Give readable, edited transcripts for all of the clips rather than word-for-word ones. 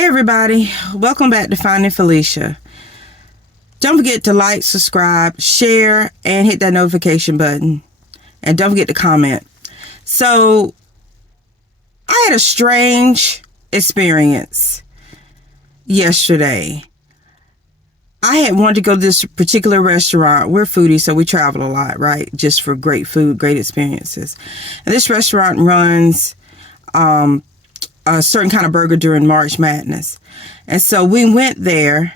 Hey everybody, welcome back to Finding Felicia. Don't forget to like, subscribe, share, and hit that notification button. And don't forget to comment. So, I had a strange experience yesterday. I had wanted to go to this particular restaurant. We're foodies, so we travel a lot, right? Just for great food, great experiences. And this restaurant runs a certain kind of burger during March Madness. And so we went there.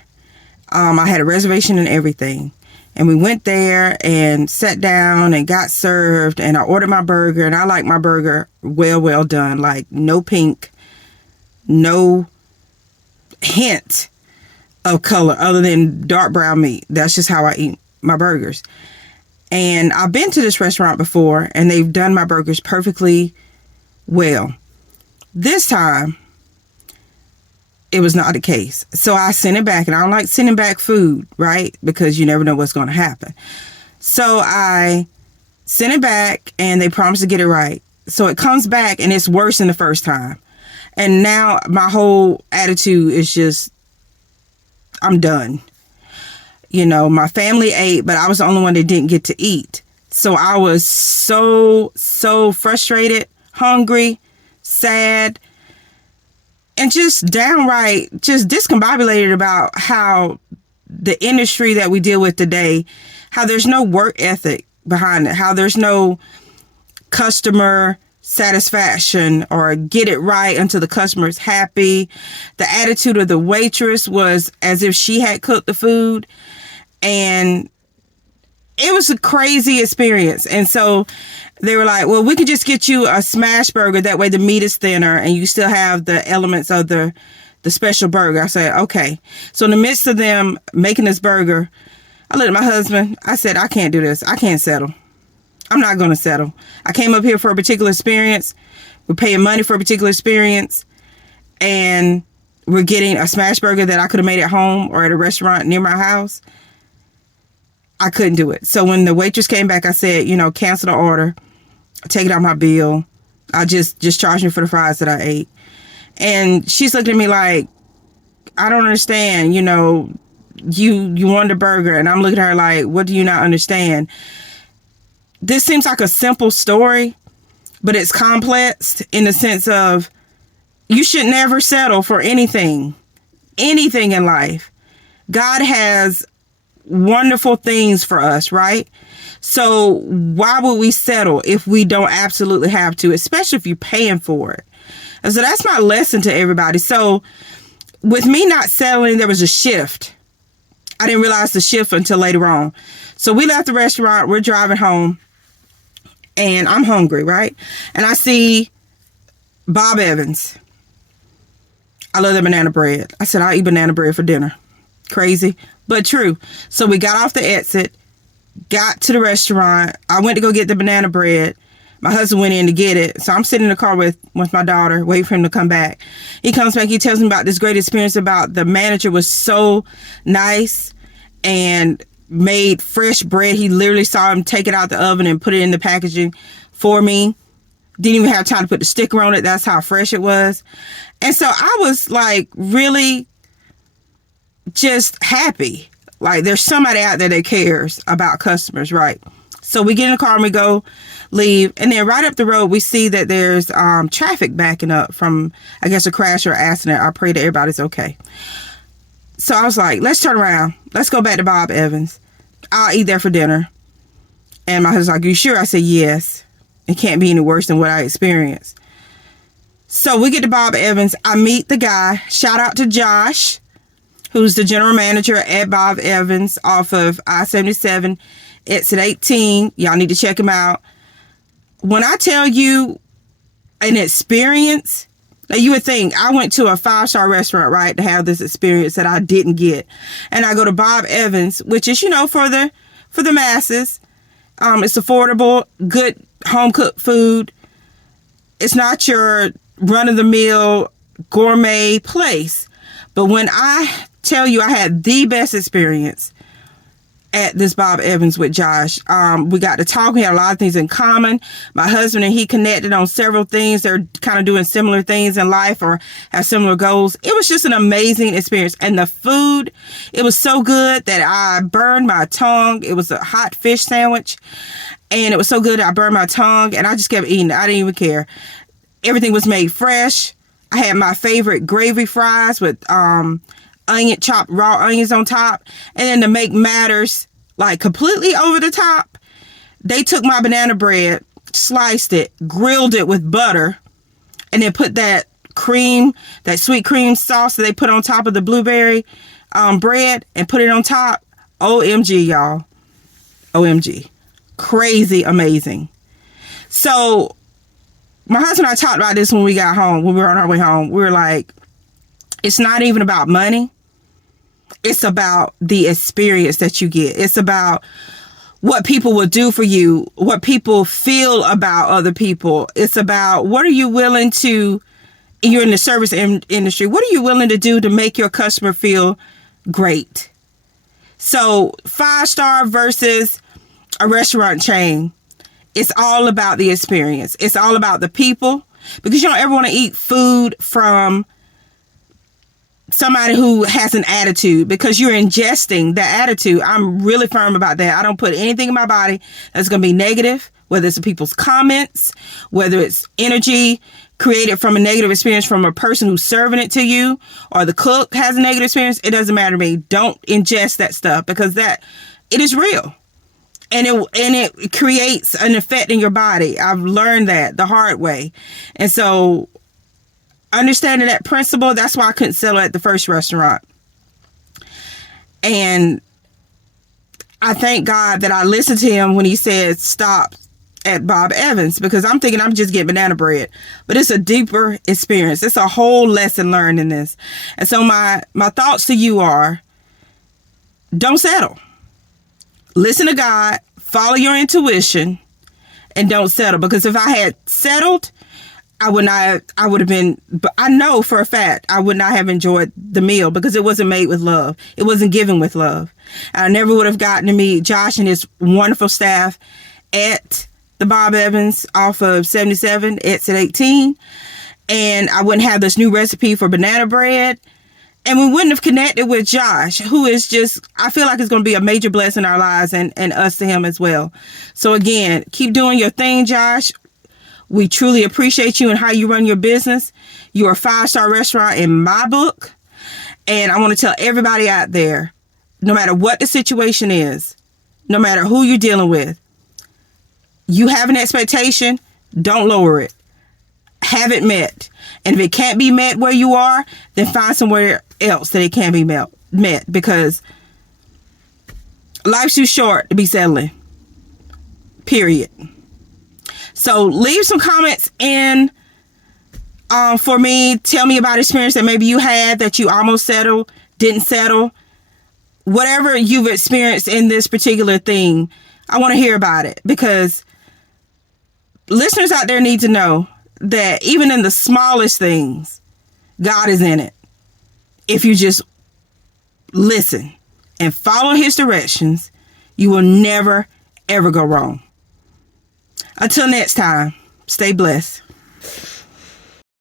I had a reservation and everything. And we went there and sat down and got served. And I ordered my burger. And I like my burger well done. Like no pink, no hint of color other than dark brown meat. That's just how I eat my burgers. And I've been to this restaurant before. And they've done my burgers perfectly well. This time, it was not the case. So I sent it back, and I don't like sending back food, right? Because you never know what's going to happen. So I sent it back, and they promised to get it right. So it comes back, and it's worse than the first time. And now my whole attitude is just, I'm done. You know, my family ate, but I was the only one that didn't get to eat. So I was so frustrated, hungry, sad, and just downright just discombobulated about how the industry that we deal with today, how there's no work ethic behind it, how there's no customer satisfaction or get it right until the customer's happy. The attitude of the waitress was as if she had cooked the food, and it was a crazy experience. And so they were like, well, we could just get you a smash burger. That way the meat is thinner and you still have the elements of the special burger. I said, okay. So in the midst of them making this burger, I looked at my husband. I said, I can't do this. I can't settle. I'm not going to settle. I came up here for a particular experience. We're paying money for a particular experience. And we're getting a smash burger that I could have made at home or at a restaurant near my house. I couldn't do it. So when the waitress came back, I said, cancel the order. Take it out my bill. I just charge me for the fries that I ate. And she's looking at me like, I don't understand. You wanted a burger. And I'm looking at her like, what do you not understand? This seems like a simple story, but it's complex in the sense of you should never settle for anything in life. God has wonderful things for us, right? So why would we settle if we don't absolutely have to, especially if you're paying for it? And so that's my lesson to everybody. So with me not settling, there was a shift. I didn't realize the shift until later on. So we left the restaurant. We're driving home and I'm hungry, right? And I see Bob Evans. I love the banana bread. I said, I'll eat banana bread for dinner. Crazy, but true. So we got off the exit, got to the restaurant. I went to go get the banana bread. My husband went in to get it. So I'm sitting in the car with my daughter, waiting for him to come back. He comes back. He tells me about this great experience about the manager was so nice and made fresh bread. He literally saw him take it out the oven and put it in the packaging for me. Didn't even have time to put the sticker on it. That's how fresh it was. And so I was like really just happy. Like there's somebody out there that cares about customers, right? So we get in the car and we go leave. And then right up the road, we see that there's traffic backing up from, I guess, a crash or accident. I pray that everybody's okay. So I was like, let's turn around. Let's go back to Bob Evans. I'll eat there for dinner. And my husband's like, you sure? I said, yes. It can't be any worse than what I experienced. So we get to Bob Evans. I meet the guy. Shout out to Josh, who's the general manager at Bob Evans off of I-77, exit 18. Y'all need to check him out. When I tell you an experience, now you would think I went to a 5-star restaurant, right, to have this experience that I didn't get. And I go to Bob Evans, which is, for the masses. It's affordable, good home-cooked food. It's not your run-of-the-mill gourmet place. But when I tell you I had the best experience, at this Bob Evans with Josh. We got to talk. We had a lot of things in common. My husband and he connected on several things. They're kind of doing similar things in life or have similar goals. It was just an amazing experience. And the food, it was so good that I burned my tongue. It was a hot fish sandwich. And it was so good I burned my tongue. And I just kept eating. I didn't even care. Everything was made fresh. I had my favorite gravy fries with chopped raw onions on top. And then to make matters like completely over the top, they took my banana bread, sliced it, grilled it with butter, and then put that sweet cream sauce that they put on top of the blueberry bread and put it on top. OMG, y'all. OMG. Crazy amazing. So my husband and I talked about this when we got home, when we were on our way home. We were like, it's not even about money. It's about the experience that you get. It's about what people will do for you, what people feel about other people. It's about what are you willing to, you're in the service industry, what are you willing to do to make your customer feel great? So 5-star versus a restaurant chain. It's all about the experience. It's all about the people, because you don't ever want to eat food from somebody who has an attitude, because you're ingesting that attitude. I'm really firm about that. I don't put anything in my body that's going to be negative, whether it's people's comments, whether it's energy created from a negative experience from a person who's serving it to you, or the cook has a negative experience. It doesn't matter to me. Don't ingest that stuff, because it is real. And it creates an effect in your body. I've learned that the hard way. And so understanding that principle, that's why I couldn't settle at the first restaurant. And I thank God that I listened to him when he said stop at Bob Evans, because I'm thinking I'm just getting banana bread. But it's a deeper experience. It's a whole lesson learned in this. And so my thoughts to you are, don't settle. Listen to God, follow your intuition, and don't settle. Because if I had settled, I would have been, but I know for a fact I would not have enjoyed the meal, because it wasn't made with love. It wasn't given with love. I never would have gotten to meet Josh and his wonderful staff at the Bob Evans off of 77, exit 18. And I wouldn't have this new recipe for banana bread. And we wouldn't have connected with Josh, who is just, I feel like it's going to be a major blessing in our lives, and us to him as well. So again, keep doing your thing, Josh. We truly appreciate you and how you run your business. You're a 5-star restaurant in my book. And I want to tell everybody out there, no matter what the situation is, no matter who you're dealing with, you have an expectation, don't lower it. Have it met. And if it can't be met where you are, then find somewhere else that it can be met, because life's too short to be settling. Period. So leave some comments in for me. Tell me about experience that maybe you had that you almost settled, didn't settle. Whatever you've experienced in this particular thing, I want to hear about it, because listeners out there need to know that even in the smallest things, God is in it. If you just listen and follow his directions, you will never, ever go wrong. Until next time, stay blessed.